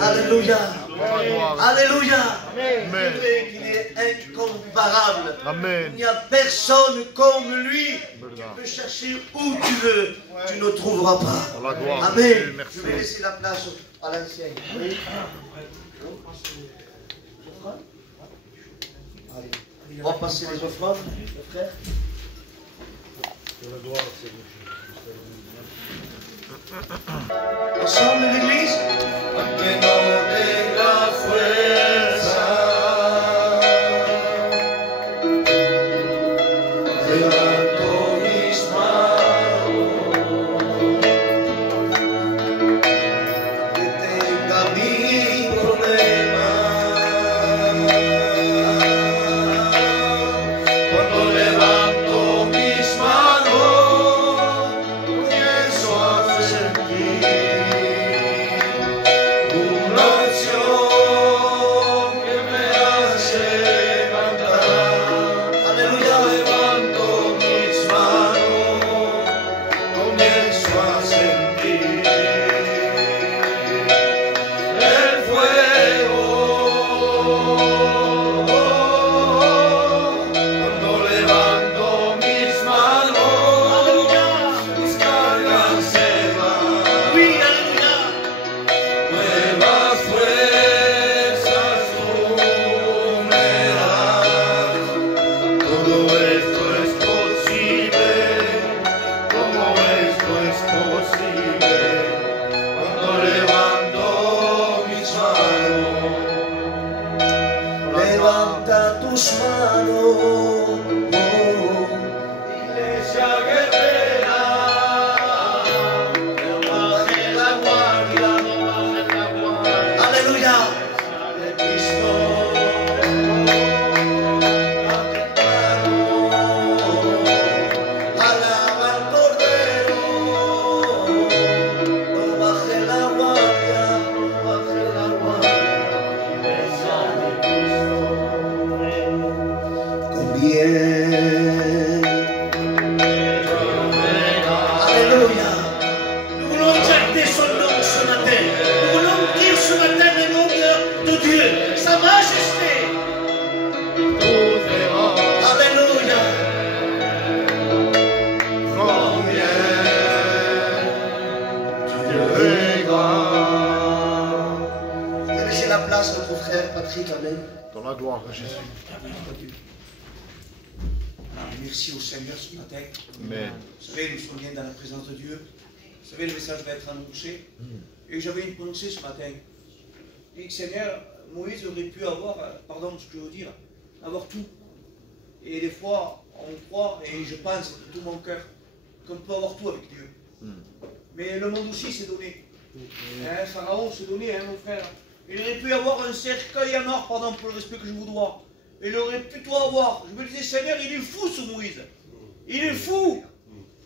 Alléluia. Alléluia. C'est vrai qu'il est incomparable. Amen. Il n'y a personne comme lui. Tu peux chercher où tu veux. Tu ne trouveras pas. Amen. Je vais laisser la place à l'ancien. Oui. Allez. On va passer les offrandes, le frère. Ensemble l'église. Que no tenga fuerza, levanto mis manos, que tenga mi problema. Cuando levanto mis manos, comienzo a hacer Levanta tus manos, iglesia guerrera, no baje la guardia, aleluya, de Cristo, alaba al Cordero, no baje la guardia, no baje la guardia. Bien. Alléluia. Nous voulons chanter son nom ce matin. Nous voulons dire ce matin le nom de Dieu, sa majesté. Alléluia. Combien Dieu est grand. Je vais laisser la place à notre frère Patrick. Amen. Dans la gloire de Jésus. Merci au Seigneur ce matin. Amen. Vous savez, nous sommes bien dans la présence de Dieu. Vous savez, le message va être annoncé. Et j'avais une pensée ce matin. Je dis, Seigneur, Moïse aurait pu avoir, pardon ce que je veux dire, avoir tout. Et des fois, on croit, et je pense de tout mon cœur, qu'on peut avoir tout avec Dieu. Mais le monde aussi s'est donné. Pharaon s'est donné, mon frère. Il aurait pu avoir un cercueil en or, pardon pour le respect que je vous dois. Il aurait pu tout avoir. Je me disais, Seigneur, il est fou ce Moïse. Il est fou.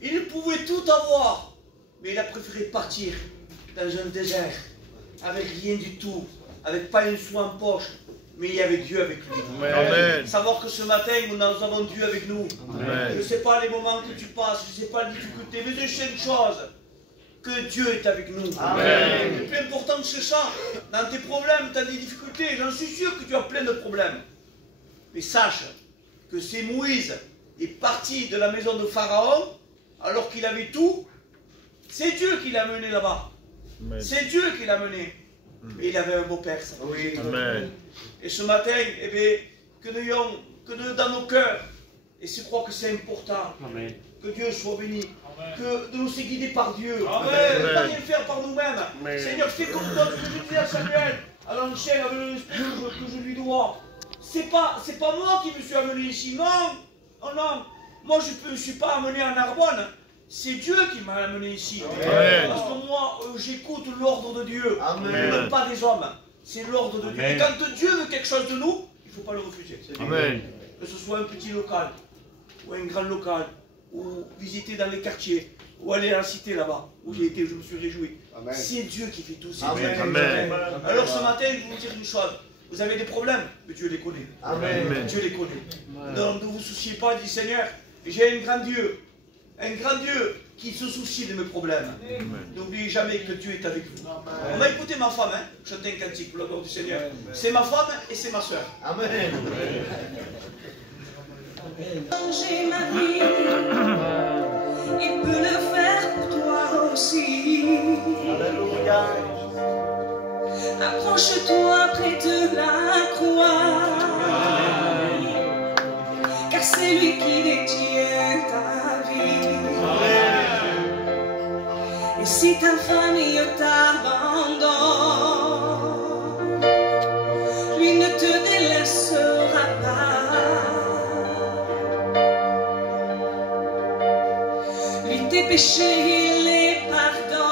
Il pouvait tout avoir. Mais il a préféré partir dans un désert, avec rien du tout, avec pas une sou en poche, mais il y avait Dieu avec lui. Amen. Savoir que ce matin, nous avons Dieu avec nous. Amen. Je ne sais pas les moments que tu passes, je ne sais pas les difficultés, mais je sais une chose, que Dieu est avec nous. Amen. Le plus important, c'est ça. Dans tes problèmes, tu as des difficultés, j'en suis sûr que tu as plein de problèmes. Mais sache que c'est Moïse est parti de la maison de Pharaon alors qu'il avait tout. C'est Dieu qui l'a mené là-bas. C'est Dieu qui l'a mené. Et il avait un beau père. Ça. Oui. Amen. Et ce matin, eh bien, que dans nos cœurs, et je crois que c'est important, Amen. Que Dieu soit béni, Amen. Que de nous laisser guider par Dieu. Amen. Ne pas rien faire par nous-mêmes. Seigneur, fais comme toi, ce que je disais à Samuel, à l'ancien, avec le respect que je lui dois. C'est pas moi qui me suis amené ici, non, oh non, moi je ne suis pas amené en Narbonne, c'est Dieu qui m'a amené ici. Amen. Parce que moi j'écoute l'ordre de Dieu, Amen. Pas des hommes, c'est l'ordre de Dieu. Et quand Dieu veut quelque chose de nous, il ne faut pas le refuser. Amen. Que ce soit un petit local, ou un grand local, ou visiter dans les quartiers, ou aller à la cité là-bas, où j'ai été, je me suis réjoui. C'est Dieu qui fait tout ça. Amen. Alors ce matin, je vais vous dire une chose. Vous avez des problèmes, mais Dieu les connaît. Amen. Dieu les connaît. Donc ne vous souciez pas, dit Seigneur, j'ai un grand Dieu qui se soucie de mes problèmes. N'oubliez jamais que Dieu est avec vous. Amen. On va écouter ma femme, chanter un cantique pour la gloire du Seigneur. C'est ma femme et c'est ma soeur. Amen. Changer ma vie, il peut le faire pour toi aussi. Alléluia. Approche-toi près de la croix, car c'est lui qui détient ta vie. Et si ta famille t'abandonne, lui ne te délaissera pas. Lui tes péchés, il les pardonne.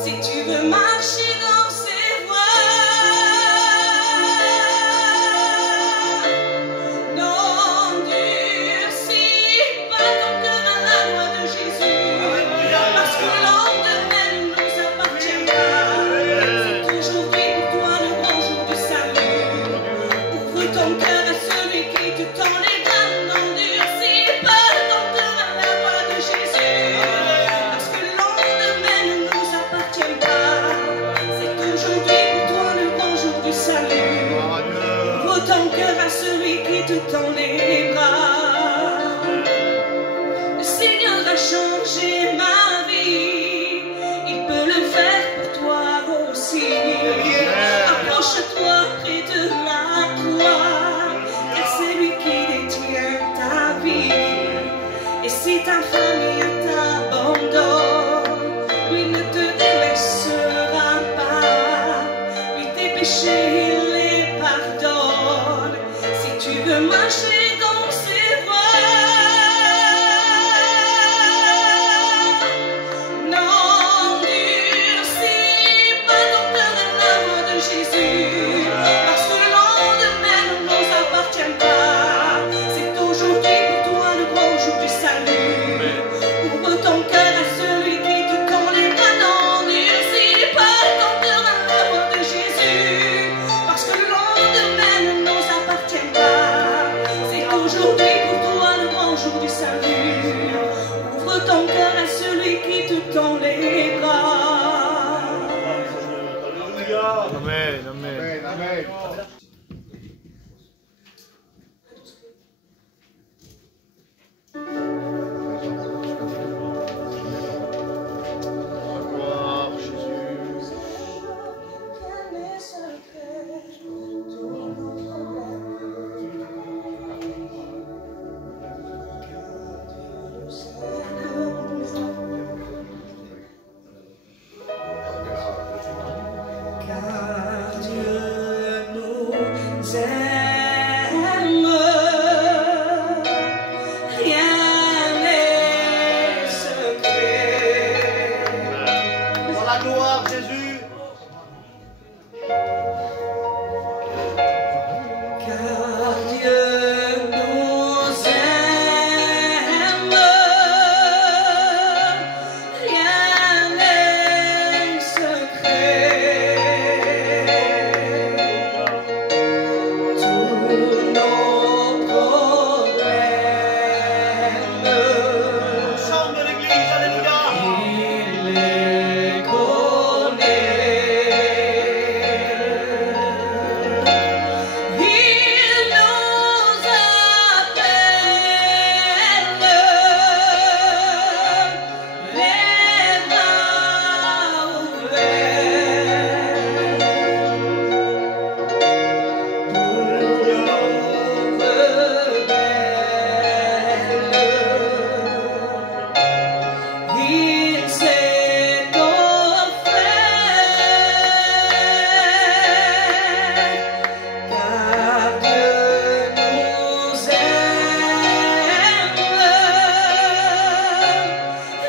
Si tu veux marcher dans ses voies, n'endurcis pas ton cœur à la loi de Jésus, parce que l'endemain ne nous appartient pas. C'est aujourd'hui pour toi le grand jour du salut. Ouvre ton cœur à celui qui te tend les bras. N'endurcis pas ton cœur à la loi de Jésus, parce que l'endemain ne nous appartient pas. C'est aujourd'hui pour toi le grand jour du salut. Ouvre ton cœur à celui qui te tend les bras. Le Seigneur a changé ma vie, il peut le faire pour toi aussi. Approche-toi près de la croix, car c'est lui qui détient ta vie. Et si ta famille dans les bras. Amen, amen. Amen. Car Dieu nous aime, rien n'est secret. Dans la gloire, Jésus. Car Dieu nous aime, rien n'est secret. Tous nos problèmes, Chante de l'église, alléluia. il les connaît. Il nous appelle, les bras ouverts. Il s'est offert, car Dieu nous aime,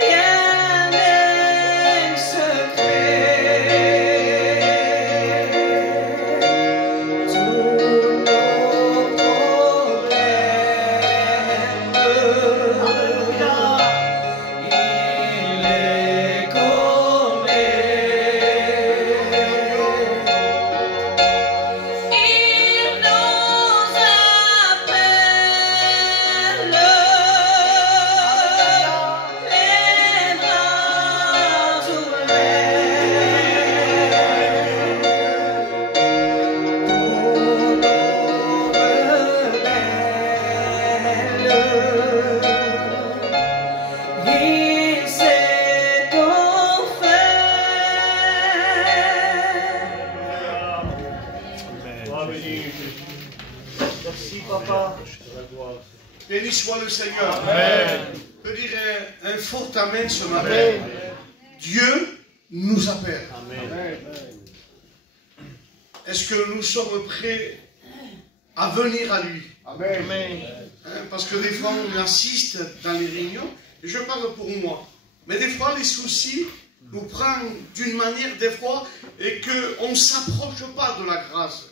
rien n'est secret. Tous nos problèmes, il les connaît. Il nous appelle, les bras ouverts. Il s'est offert. Merci, papa. Béni soit le Seigneur. Amen. Je peux dire un fort amen ce matin. Dieu nous appelle. Est-ce que nous sommes prêts à venir à lui? Amen. Hein, parce que des fois on assiste dans les réunions, et je parle pour moi, mais des fois les soucis nous prennent d'une manière des fois et qu'on ne s'approche pas de la grâce.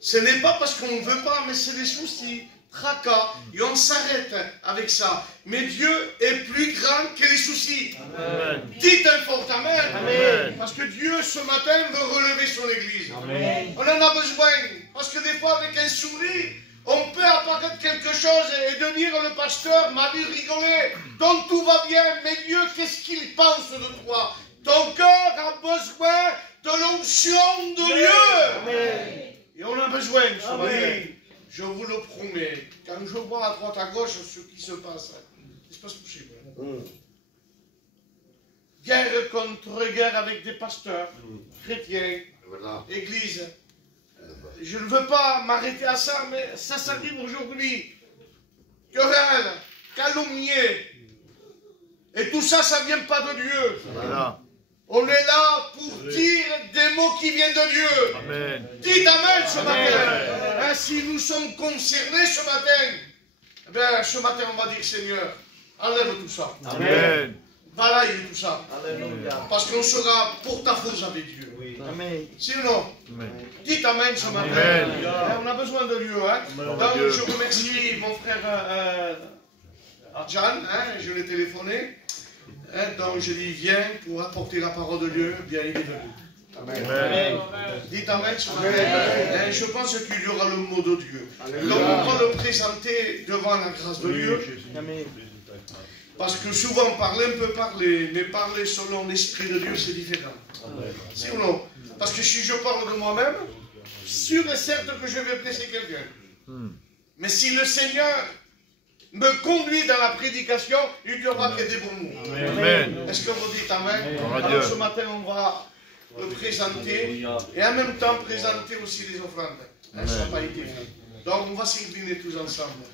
Ce n'est pas parce qu'on ne veut pas, mais c'est des soucis, tracas, et on s'arrête avec ça. Mais Dieu est plus grand que les soucis. Amen. Dites un fort amen. Amen. Parce que Dieu ce matin veut relever son église. Amen. On en a besoin. Parce que des fois avec un sourire, on peut apparaître quelque chose et de dire le pasteur m'a vu rigoler. Donc tout va bien. Mais Dieu, qu'est-ce qu'il pense de toi? Ton cœur a besoin de l'onction de Dieu. Amen. Et on a besoin de ce Amen. matin. Je vous le promets. Quand je vois à droite à gauche ce qui se passe, c'est pas possible. Guerre contre guerre avec des pasteurs, chrétiens, église. Je ne veux pas m'arrêter à ça, mais ça s'arrive aujourd'hui. Querelle, calomnier. Et tout ça, ça ne vient pas de Dieu. Voilà. On est là pour dire des mots qui viennent de Dieu. Amen. Dites Amen ce Amen. matin. Hein, si nous sommes concernés ce matin, eh bien, ce matin, on va dire Seigneur, enlève tout ça. Amen. Balaye tout ça. Alléluia. Parce qu'on sera porte-à-faux avec Dieu. Amen. Si ou non? Amen. Dites Amen ce matin. Amen. Hein, on a besoin de Dieu. Hein. Donc, je remercie mon frère Adjan, hein, je l'ai téléphoné. Hein, donc je dis viens pour apporter la parole de Dieu. Bien, il est venu. Amen. Dites Amen ce matin. Hein, je pense qu'il y aura le mot de Dieu. Donc on va le présenter devant la grâce de Dieu. Parce que souvent, parler, on peut parler, mais parler selon l'Esprit de Dieu, c'est différent. C'est ou non? Parce que si je parle de moi-même, sûr et certain que je vais blesser quelqu'un. Mais si le Seigneur me conduit dans la prédication, il n'y aura que des bons mots. Amen. Est-ce que vous dites Amen? Amen. Alors ce matin, on va le présenter et en même temps présenter aussi les offrandes. Ça n'a pas été fait. Donc on va s'incliner tous ensemble.